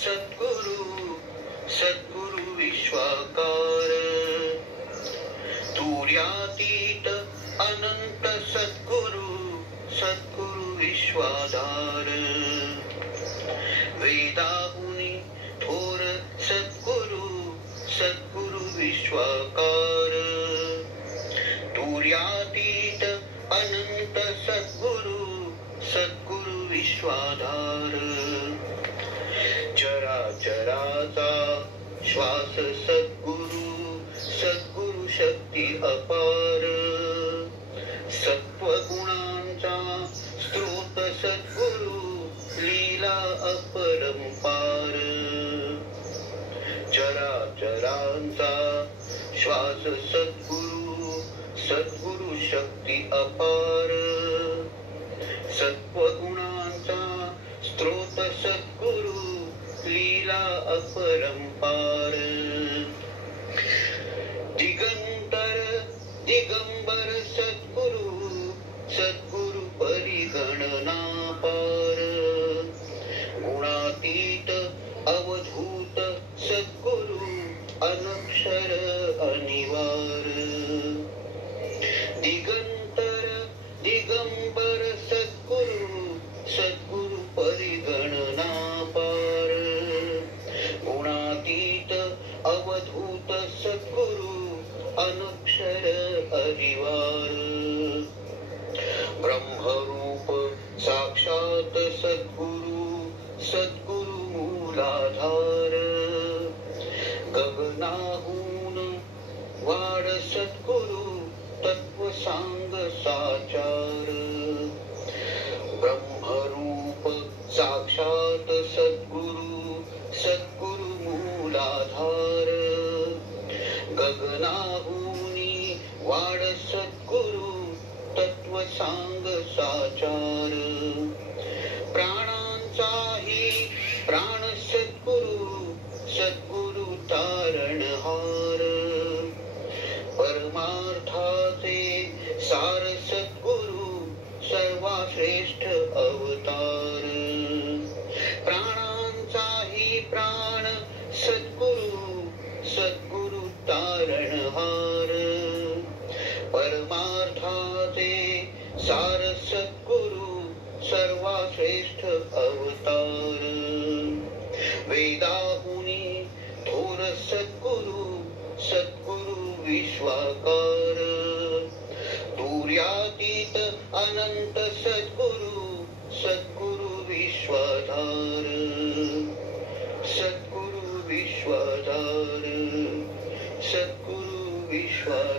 सद्गुरु सद्गुरु विश्वाकार तुर्यातीत अनंत सद्गुरु सद्गुरु विश्वाधार वेदाहुनी थोर सद्गुरु सद्गुरु विश्वाकार तुर्यातीत अनंत सद्गुरु सद्गुरु विश्वाधार चराचराचा श्वास सद्गुरु सद्गुरु शक्ती अपार सत्वगुणांचा स्रोत सद्गुरु लीला अपरंपार चराचरांचा श्वास सद्गुरु सद्गुरु शक्ती अपार सत्वगुणांचा स्रोत सद्गुरु लीला अपरंपार दिगंतर दिगंबर सद्गुरु सद्गुरु परिगणना पार गुणातीत अवधूत सद्गुरु अनक्षर अनिवार दिगंतर दिगंबर सद्गुरु सद्गुरु परिगणना पार गुणातीत अवधूत सद्गुरु अनक्षर अनिवार ब्रह्मरूप साक्षात सद्गुरु सद्गुरु मूलाधार गगनाहून वाड सद्गुरु तत्व सांग साचार ब्रह्मरूप साक्षात सद्गुरु सद्गुरु मूलाधार गगनाहूनी वाड सद्गुरु तत्व सांग साचार प्राणांचाही प्राण सद्गुरु सद्गुरु तारणहार परमार्थाचे सार सद्गुरु सर्वश्रेष्ठ अवतार प्राणांचाही प्राण सद्गुरु सद्गुरु तारणहार परमार्थाचे सार सद्गुरु सर्वश्रेष्ठ अवतार वेदाहुनी थोर सद्गुरु सद्गुरु विश्वाकार तुर्यातीत अनंत सद्गुरु सद्गुरु विश्वाधार सद्गुरु विश्वाधार सद्गुरु विश्वाधार